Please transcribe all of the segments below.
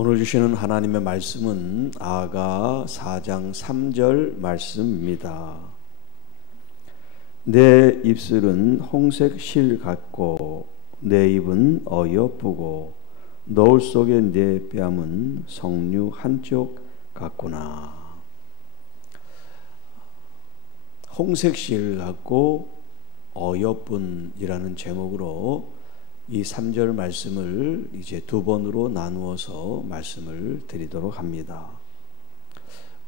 오늘 주시는 하나님의 말씀은 아가 4장 3절 말씀입니다. 내 입술은 홍색 실 같고 내 입은 어여쁘고 노을 속의 내 뺨은 석류 한쪽 같구나. 홍색 실 같고 어여쁜이라는 제목으로 이 3절 말씀을 이제 두 번으로 나누어서 말씀을 드리도록 합니다.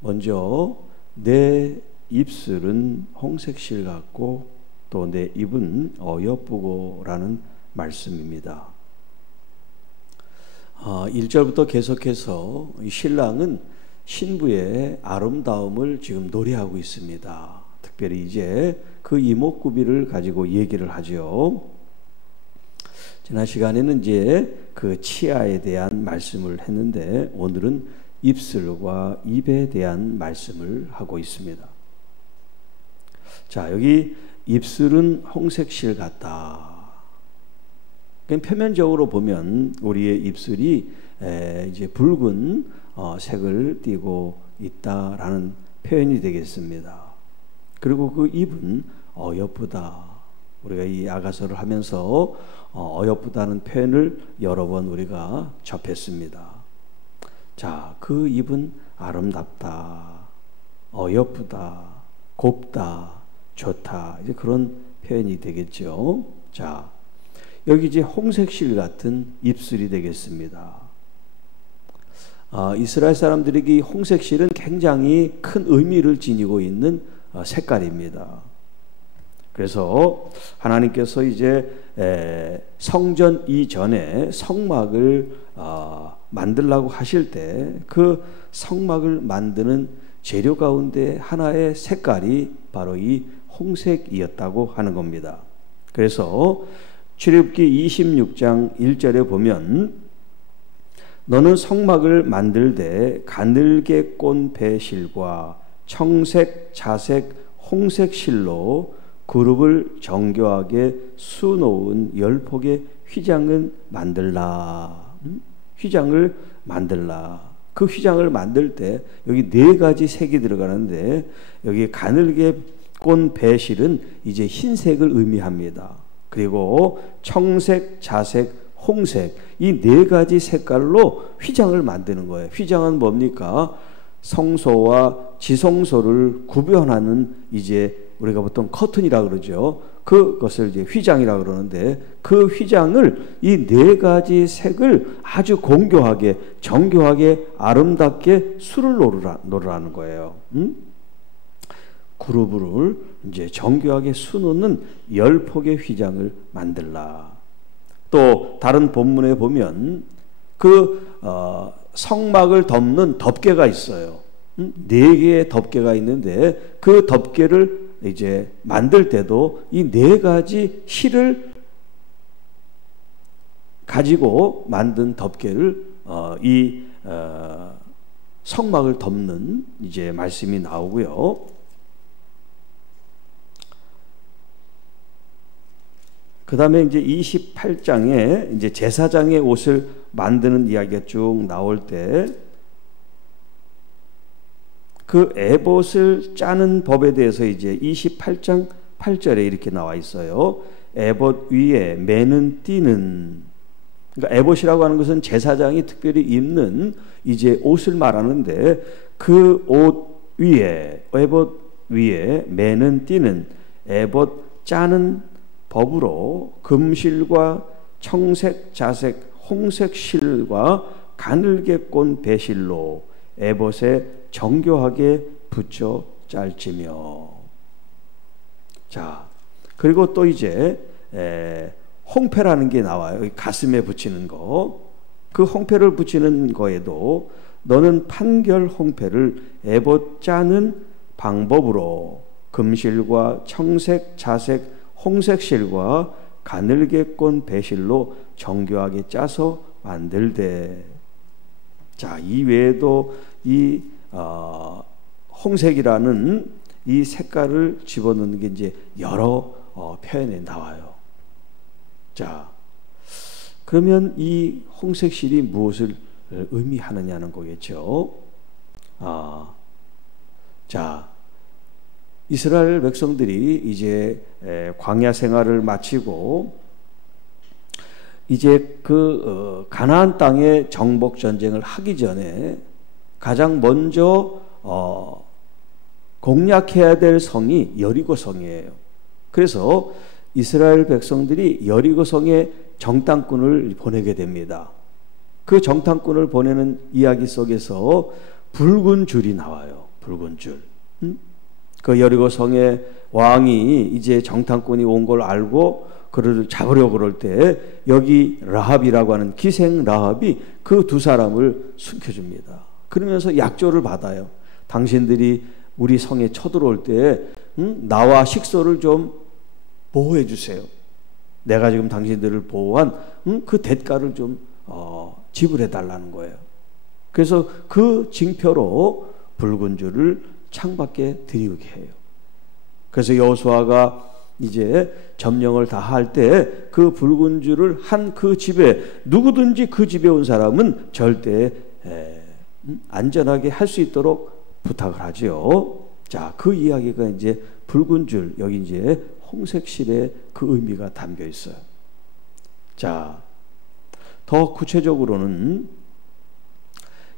먼저 내 입술은 홍색 실 같고 또 내 입은 어여쁘고 라는 말씀입니다. 1절부터 계속해서 이 신랑은 신부의 아름다움을 지금 노래하고 있습니다. 특별히 이제 그 이목구비를 가지고 얘기를 하죠. 지난 시간에는 이제 그 치아에 대한 말씀을 했는데 오늘은 입술과 입에 대한 말씀을 하고 있습니다. 자, 여기 입술은 홍색 실 같다. 그냥 표면적으로 보면 우리의 입술이 이제 붉은 색을 띠고 있다라는 표현이 되겠습니다. 그리고 그 입은 어여쁘다. 우리가 이 아가서를 하면서 어여쁘다는 표현을 여러 번 우리가 접했습니다. 자, 그 입은 아름답다, 어여쁘다, 곱다, 좋다, 이제 그런 표현이 되겠죠. 자, 여기 이제 홍색 실 같은 입술이 되겠습니다. 이스라엘 사람들에게 이 홍색 실은 굉장히 큰 의미를 지니고 있는 색깔입니다. 그래서 하나님께서 이제 성전 이전에 성막을 만들라고 하실 때 그 성막을 만드는 재료 가운데 하나의 색깔이 바로 이 홍색이었다고 하는 겁니다. 그래서 출애굽기 26장 1절에 보면 너는 성막을 만들되 가늘게 꼰 배실과 청색, 자색, 홍색 실로 그룹을 정교하게 수놓은 10폭의 휘장을 만들라. 휘장을 만들라. 그 휘장을 만들 때 여기 4가지 색이 들어가는데 여기 가늘게 꼰 배실은 이제 흰색을 의미합니다. 그리고 청색, 자색, 홍색 이 4가지 색깔로 휘장을 만드는 거예요. 휘장은 뭡니까? 성소와 지성소를 구별하는 이제 우리가 보통 커튼이라 그러죠. 그것을 이제 휘장이라 그러는데 그 휘장을 이 4가지 색을 아주 공교하게 정교하게 아름답게 수를 놓으라는 거예요. 그룹을 이제 정교하게 수놓는 10폭의 휘장을 만들라. 또 다른 본문에 보면 그 성막을 덮는 덮개가 있어요. 4개의 덮개가 있는데 그 덮개를 이제 만들 때도 이 4가지 실을 가지고 만든 덮개를 이 성막을 덮는 이제 말씀이 나오고요. 그 다음에 이제 28장에 이제 제사장의 옷을 만드는 이야기가 쭉 나올 때 그 에봇을 짜는 법에 대해서 이제 28장 8절에 이렇게 나와 있어요. 에봇 위에 매는 띠는, 그러니까 에봇이라고 하는 것은 제사장이 특별히 입는 이제 옷을 말하는데 그 옷 위에 에봇 위에 매는 띠는 에봇 짜는 법으로 금실과 청색, 자색, 홍색 실과 가늘게 꼰 배실로 에봇에 정교하게 붙여 짤지며. 자, 그리고 또 이제 홍패라는 게 나와요. 가슴에 붙이는 거. 그 홍패를 붙이는 거에도 너는 판결 홍패를 에봇 짜는 방법으로 금실과 청색, 자색, 홍색 실과 가늘게 꼰 배실로 정교하게 짜서 만들되. 자, 이 외에도 이 홍색이라는 이 색깔을 집어넣는 게 이제 여러 표현에 나와요. 자, 그러면 이 홍색 실이 무엇을 의미하느냐는 거겠죠. 자, 이스라엘 백성들이 이제 광야 생활을 마치고 이제 그 가나안 땅에 정복 전쟁을 하기 전에 가장 먼저 공략해야 될 성이 여리고 성이에요. 그래서 이스라엘 백성들이 여리고 성에 정탐꾼을 보내게 됩니다. 그 정탐꾼을 보내는 이야기 속에서 붉은 줄이 나와요. 붉은 줄. 그 여리고 성의 왕이 이제 정탐꾼이 온 걸 알고 그를 잡으려고 그럴 때 여기 라합이라고 하는 기생 라합이 그 두 사람을 숨겨줍니다. 그러면서 약조를 받아요. 당신들이 우리 성에 쳐들어올 때 나와 식소를 좀 보호해 주세요. 내가 지금 당신들을 보호한 그 대가를 좀 지불해 달라는 거예요. 그래서 그 징표로 붉은 줄을 창밖에 들이우게 해요. 그래서 여호수아가 이제 점령을 다 할 때 그 붉은 줄을 한 그 집에 누구든지 그 집에 온 사람은 절대 안전하게 할 수 있도록 부탁을 하지요. 자, 그 이야기가 이제 붉은 줄, 여기 이제 홍색실에 그 의미가 담겨 있어요. 자, 더 구체적으로는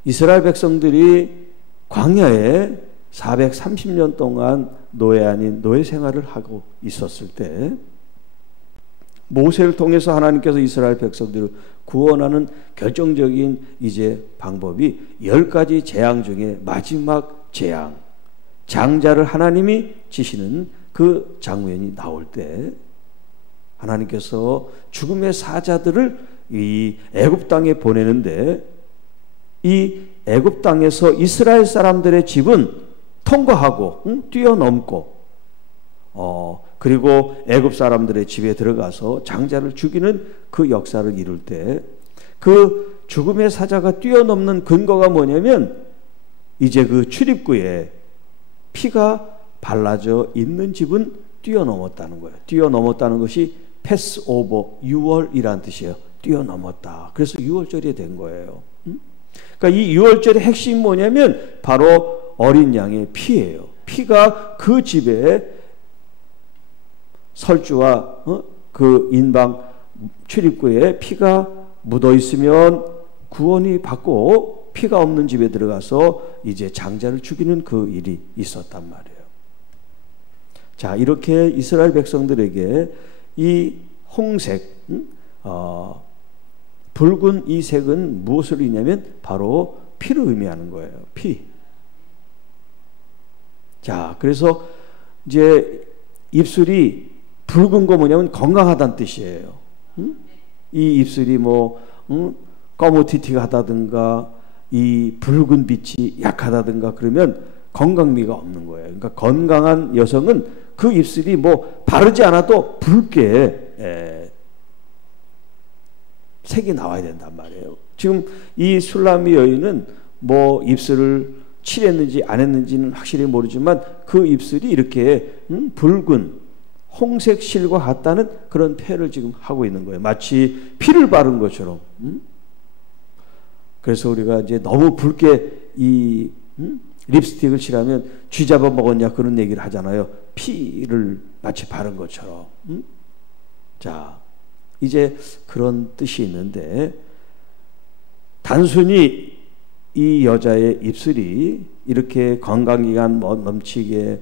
이스라엘 백성들이 광야에 430년 동안 노예 아닌 노예 생활을 하고 있었을 때 모세를 통해서 하나님께서 이스라엘 백성들을 구원하는 결정적인 이제 방법이 10가지 재앙 중에 마지막 재앙, 장자를 하나님이 지시는 그 장면이 나올 때 하나님께서 죽음의 사자들을 이 애굽 땅에 보내는데 이 애굽 땅에서 이스라엘 사람들의 집은 통과하고 뛰어넘고 그리고 애굽 사람들의 집에 들어가서 장자를 죽이는 그 역사를 이룰 때 그 죽음의 사자가 뛰어넘는 근거가 뭐냐면 이제 그 출입구에 피가 발라져 있는 집은 뛰어넘었다는 거예요. 뛰어넘었다는 것이 패스오버, 유월이란 뜻이에요. 뛰어넘었다. 그래서 유월절이 된 거예요. 그러니까 이 유월절의 핵심이 뭐냐면 바로 어린 양의 피예요. 피가 그 집에 설주와 그 인방 출입구에 피가 묻어 있으면 구원이 받고 피가 없는 집에 들어가서 이제 장자를 죽이는 그 일이 있었단 말이에요. 자, 이렇게 이스라엘 백성들에게 이 홍색, 붉은 이 색은 무엇을 의미하면 바로 피를 의미하는 거예요. 피. 자, 그래서 이제 입술이 붉은 거 뭐냐면 건강하다는 뜻이에요. 이 입술이 뭐 꺼무티티하다든가 이 붉은 빛이 약하다든가 그러면 건강미가 없는 거예요. 그러니까 건강한 여성은 그 입술이 뭐 바르지 않아도 붉게 색이 나와야 된단 말이에요. 지금 이 술라미 여인은 뭐 입술을 칠했는지 안 했는지는 확실히 모르지만 그 입술이 이렇게 붉은 홍색 실과 같다는 그런 표현을 지금 하고 있는 거예요. 마치 피를 바른 것처럼. 그래서 우리가 이제 너무 붉게 이 립스틱을 칠하면 쥐 잡아 먹었냐 그런 얘기를 하잖아요. 피를 마치 바른 것처럼. 자, 이제 그런 뜻이 있는데 단순히 이 여자의 입술이 이렇게 건강기가 넘치게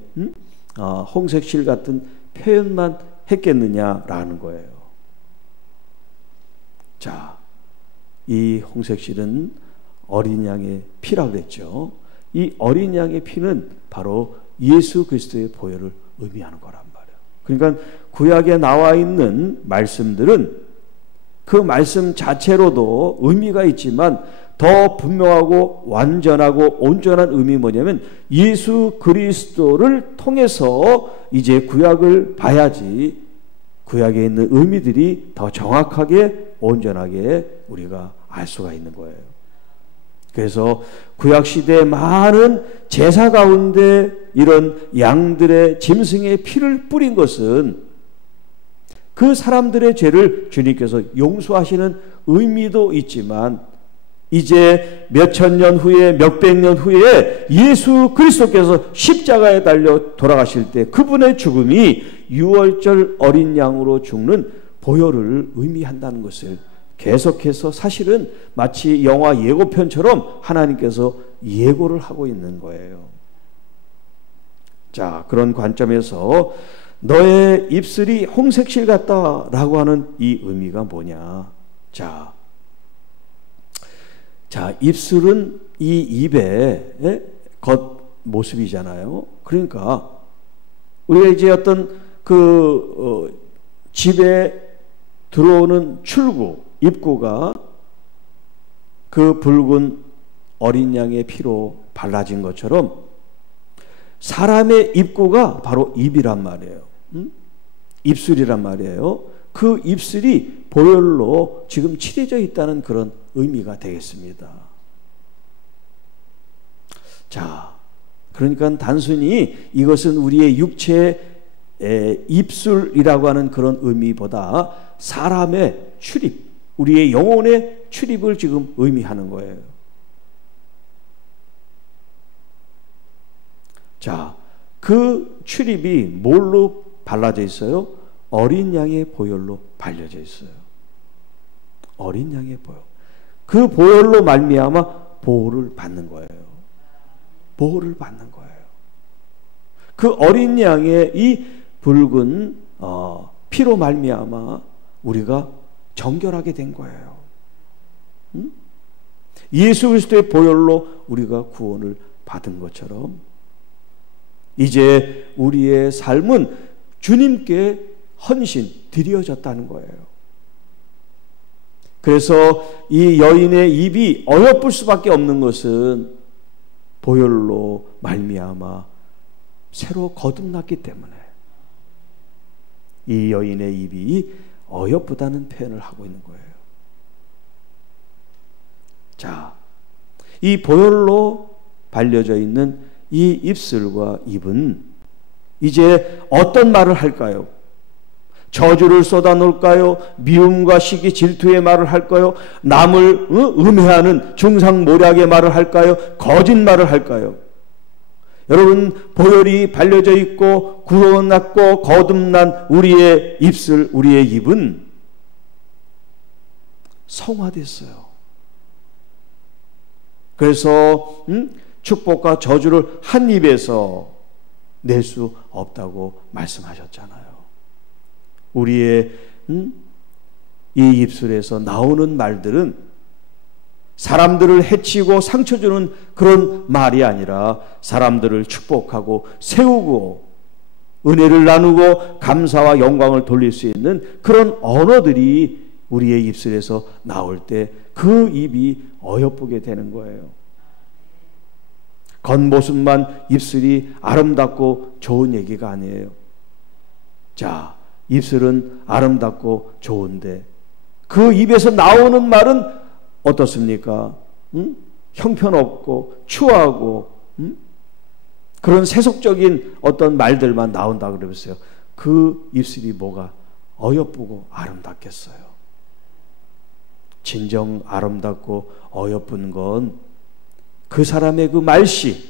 홍색실 같은 표현만 했겠느냐라는 거예요. 자, 이 홍색실은 어린 양의 피라고 그랬죠. 이 어린 양의 피는 바로 예수 그리스도의 보혈을 의미하는 거란 말이에요. 그러니까 구약에 나와 있는 말씀들은 그 말씀 자체로도 의미가 있지만 더 분명하고 완전하고 온전한 의미 뭐냐면 예수 그리스도를 통해서 이제 구약을 봐야지 구약에 있는 의미들이 더 정확하게 온전하게 우리가 알 수가 있는 거예요. 그래서 구약시대의 많은 제사 가운데 이런 양들의 짐승의 피를 뿌린 것은 그 사람들의 죄를 주님께서 용서하시는 의미도 있지만 이제 몇천 년 후에, 몇백 년 후에 예수 그리스도께서 십자가에 달려 돌아가실 때 그분의 죽음이 유월절 어린 양으로 죽는 보혈을 의미한다는 것을 계속해서 사실은 마치 영화 예고편처럼 하나님께서 예고를 하고 있는 거예요. 자, 그런 관점에서 너의 입술이 홍색실 같다라고 하는 이 의미가 뭐냐? 자, 입술은 이 입의 겉모습이잖아요. 그러니까 우리가 이제 어떤 집에 들어오는 출구, 입구가 그 붉은 어린 양의 피로 발라진 것처럼 사람의 입구가 바로 입이란 말이에요. 입술이란 말이에요. 그 입술이 보혈로 지금 칠해져 있다는 그런 의미가 되겠습니다. 자, 그러니까 단순히 이것은 우리의 육체의 입술이라고 하는 그런 의미보다 사람의 출입, 우리의 영혼의 출입을 지금 의미하는 거예요. 자, 그 출입이 뭘로 발라져 있어요? 어린 양의 보혈로 발려져 있어요. 어린 양의 보혈. 그 보혈로 말미암아 보호를 받는 거예요. 보호를 받는 거예요. 그 어린 양의 이 붉은 피로 말미암아 우리가 정결하게 된 거예요. 예수 그리스도의 보혈로 우리가 구원을 받은 것처럼 이제 우리의 삶은 주님께 헌신, 드려졌다는 거예요. 그래서 이 여인의 입이 어여쁠 수밖에 없는 것은 보혈로 말미암아 새로 거듭났기 때문에 이 여인의 입이 어여쁘다는 표현을 하고 있는 거예요. 자, 이 보혈로 발려져 있는 이 입술과 입은 이제 어떤 말을 할까요? 저주를 쏟아놓을까요? 미움과 시기 질투의 말을 할까요? 남을 음해하는 중상모략의 말을 할까요? 거짓말을 할까요? 여러분, 보혈이 발려져 있고 구원받고 거듭난 우리의 입술, 우리의 입은 성화됐어요. 그래서 축복과 저주를 한 입에서 낼 수 없다고 말씀하셨잖아요. 우리의 이 입술에서 나오는 말들은 사람들을 해치고 상처 주는 그런 말이 아니라 사람들을 축복하고 세우고 은혜를 나누고 감사와 영광을 돌릴 수 있는 그런 언어들이 우리의 입술에서 나올 때 그 입이 어여쁘게 되는 거예요. 겉모습만 입술이 아름답고 좋은 얘기가 아니에요. 자, 입술은 아름답고 좋은데 그 입에서 나오는 말은 어떻습니까? 형편없고 추하고 그런 세속적인 어떤 말들만 나온다 그러면서요. 그 입술이 뭐가 어여쁘고 아름답겠어요. 진정 아름답고 어여쁜 건 그 사람의 그 말씨,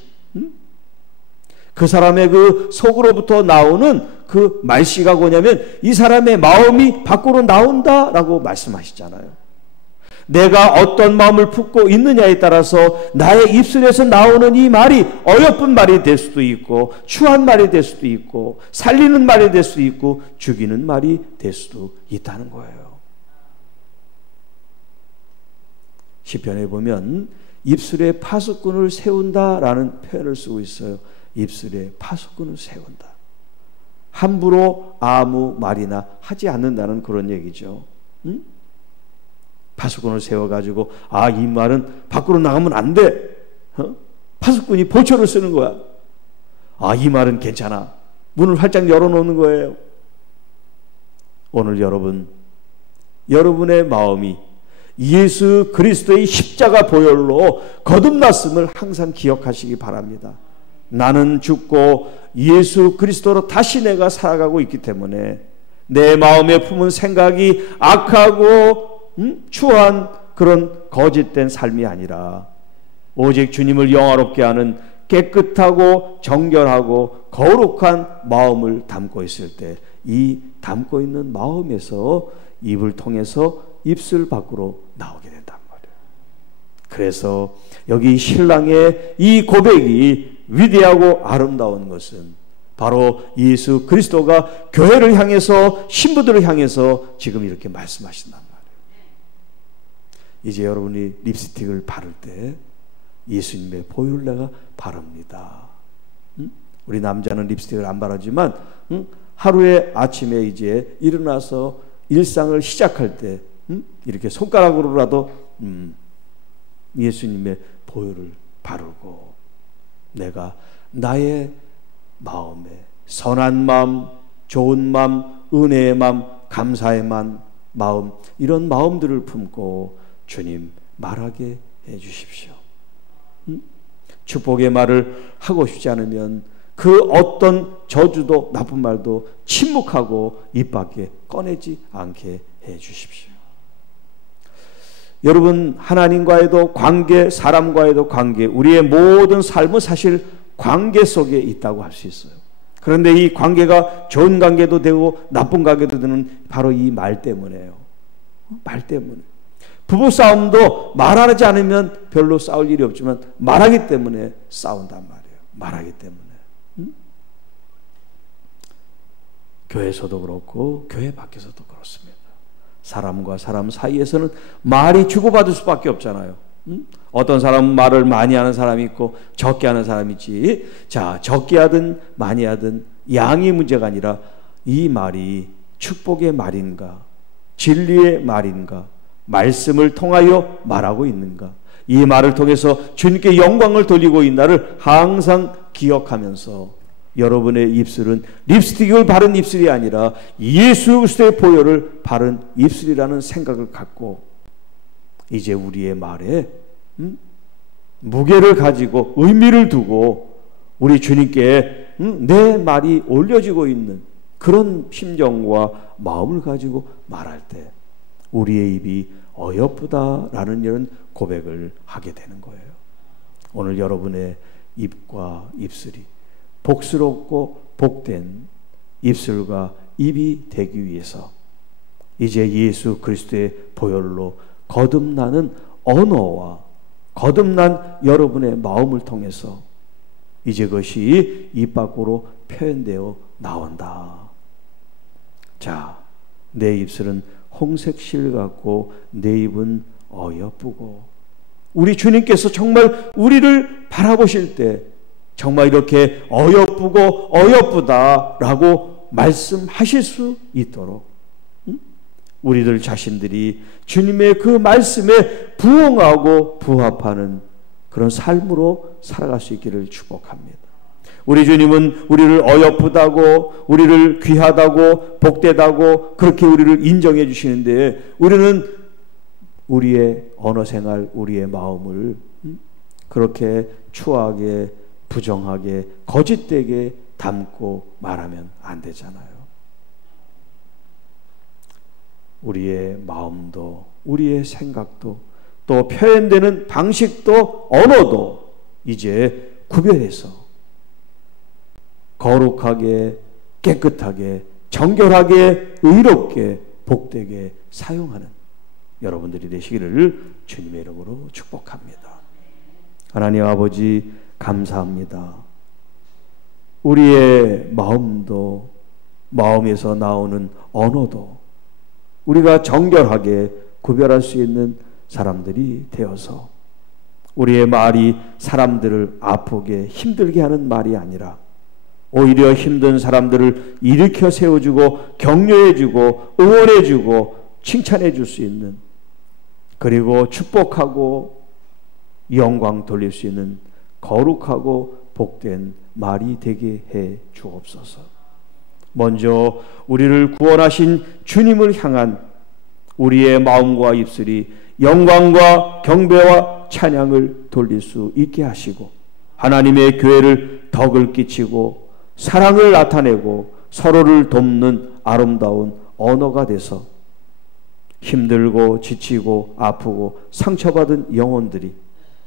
그 사람의 그 속으로부터 나오는 그 말씨가 뭐냐면 이 사람의 마음이 밖으로 나온다라고 말씀하시잖아요. 내가 어떤 마음을 품고 있느냐에 따라서 나의 입술에서 나오는 이 말이 어여쁜 말이 될 수도 있고 추한 말이 될 수도 있고 살리는 말이 될 수도 있고 죽이는 말이 될 수도 있다는 거예요. 시편에 보면 입술에 파수꾼을 세운다라는 표현을 쓰고 있어요. 입술에 파수꾼을 세운다. 함부로 아무 말이나 하지 않는다는 그런 얘기죠. 파수꾼을 세워가지고 이 말은 밖으로 나가면 안 돼. 파수꾼이 보초를 쓰는 거야. 이 말은 괜찮아. 문을 활짝 열어놓는 거예요. 오늘 여러분의 마음이 예수 그리스도의 십자가 보혈로 거듭났음을 항상 기억하시기 바랍니다. 나는 죽고 예수 그리스도로 다시 내가 살아가고 있기 때문에 내 마음에 품은 생각이 악하고 추한 그런 거짓된 삶이 아니라 오직 주님을 영화롭게 하는 깨끗하고 정결하고 거룩한 마음을 담고 있을 때 이 담고 있는 마음에서 입을 통해서 입술 밖으로 나오게 된단 말이에요. 그래서 여기 신랑의 이 고백이 위대하고 아름다운 것은 바로 예수 그리스도가 교회를 향해서 신부들을 향해서 지금 이렇게 말씀하신단 말이에요. 이제 여러분이 립스틱을 바를 때 예수님의 보혈을 내가 바릅니다. 우리 남자는 립스틱을 안 바르지만 하루에 아침에 이제 일어나서 일상을 시작할 때 이렇게 손가락으로라도 예수님의 보혈을 바르고 내가 나의 마음에 선한 마음, 좋은 마음, 은혜의 마음, 감사의 마음 이런 마음들을 품고 주님 말하게 해 주십시오. 축복의 말을 하고 싶지 않으면 그 어떤 저주도 나쁜 말도 침묵하고 입 밖에 꺼내지 않게 해 주십시오. 여러분, 하나님과의도 관계, 사람과의도 관계, 우리의 모든 삶은 사실 관계 속에 있다고 할 수 있어요. 그런데 이 관계가 좋은 관계도 되고 나쁜 관계도 되는 바로 이 말 때문에요. 말 때문에. 부부싸움도 말하지 않으면 별로 싸울 일이 없지만 말하기 때문에 싸운단 말이에요. 말하기 때문에. 교회에서도 그렇고 교회 밖에서도 그렇습니다. 사람과 사람 사이에서는 말이 주고받을 수밖에 없잖아요. 어떤 사람은 말을 많이 하는 사람이 있고 적게 하는 사람이 있지. 자, 적게 하든 많이 하든 양이 문제가 아니라 이 말이 축복의 말인가, 진리의 말인가, 말씀을 통하여 말하고 있는가, 이 말을 통해서 주님께 영광을 돌리고 있나를 항상 기억하면서 여러분의 입술은 립스틱을 바른 입술이 아니라 예수 그리스도의 보혈을 바른 입술이라는 생각을 갖고 이제 우리의 말에 무게를 가지고 의미를 두고 우리 주님께 내 말이 올려지고 있는 그런 심정과 마음을 가지고 말할 때 우리의 입이 어여쁘다라는 이런 고백을 하게 되는 거예요. 오늘 여러분의 입과 입술이 복스럽고 복된 입술과 입이 되기 위해서 이제 예수 그리스도의 보혈로 거듭나는 언어와 거듭난 여러분의 마음을 통해서 이제 그것이 입 밖으로 표현되어 나온다. 자, 내 입술은 홍색실 같고 내 입은 어여쁘고 우리 주님께서 정말 우리를 바라보실 때 정말 이렇게 어여쁘고 어여쁘다라고 말씀하실 수 있도록 우리들 자신들이 주님의 그 말씀에 부응하고 부합하는 그런 삶으로 살아갈 수 있기를 축복합니다. 우리 주님은 우리를 어여쁘다고 우리를 귀하다고 복되다고 그렇게 우리를 인정해 주시는데 우리는 우리의 언어생활 우리의 마음을 그렇게 추하게 부정하게 거짓되게 담고 말하면 안 되잖아요. 우리의 마음도 우리의 생각도 또 표현되는 방식도 언어도 이제 구별해서 거룩하게 깨끗하게 정결하게 의롭게 복되게 사용하는 여러분들이 되시기를 주님의 이름으로 축복합니다. 하나님 아버지 감사합니다. 우리의 마음도 마음에서 나오는 언어도 우리가 정결하게 구별할 수 있는 사람들이 되어서 우리의 말이 사람들을 아프게 힘들게 하는 말이 아니라 오히려 힘든 사람들을 일으켜 세워주고 격려해주고 응원해주고 칭찬해줄 수 있는 그리고 축복하고 영광 돌릴 수 있는 거룩하고 복된 말이 되게 해 주옵소서. 먼저 우리를 구원하신 주님을 향한 우리의 마음과 입술이 영광과 경배와 찬양을 돌릴 수 있게 하시고 하나님의 교회를 덕을 끼치고 사랑을 나타내고 서로를 돕는 아름다운 언어가 돼서 힘들고 지치고 아프고 상처받은 영혼들이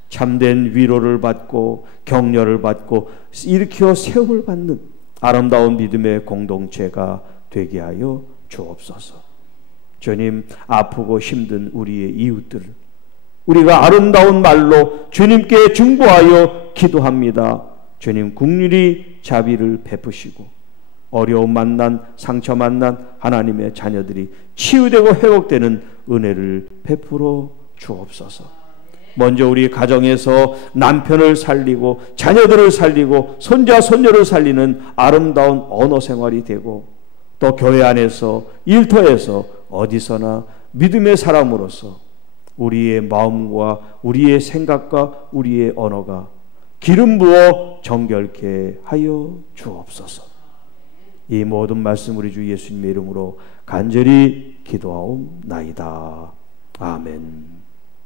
참된 위로를 받고 격려를 받고 일으켜 세움을 받는 아름다운 믿음의 공동체가 되게 하여 주옵소서. 주님, 아프고 힘든 우리의 이웃들을 우리가 아름다운 말로 주님께 중보하여 기도합니다. 주님, 긍휼히 자비를 베푸시고 어려움 만난 상처 만난 하나님의 자녀들이 치유되고 회복되는 은혜를 베풀어 주옵소서. 먼저 우리 가정에서 남편을 살리고 자녀들을 살리고 손자 손녀를 살리는 아름다운 언어 생활이 되고, 또 교회 안에서 일터에서 어디서나 믿음의 사람으로서 우리의 마음과 우리의 생각과 우리의 언어가 기름 부어 정결케 하여 주옵소서. 이 모든 말씀 우리 주 예수님의 이름으로 간절히 기도하옵나이다. 아멘.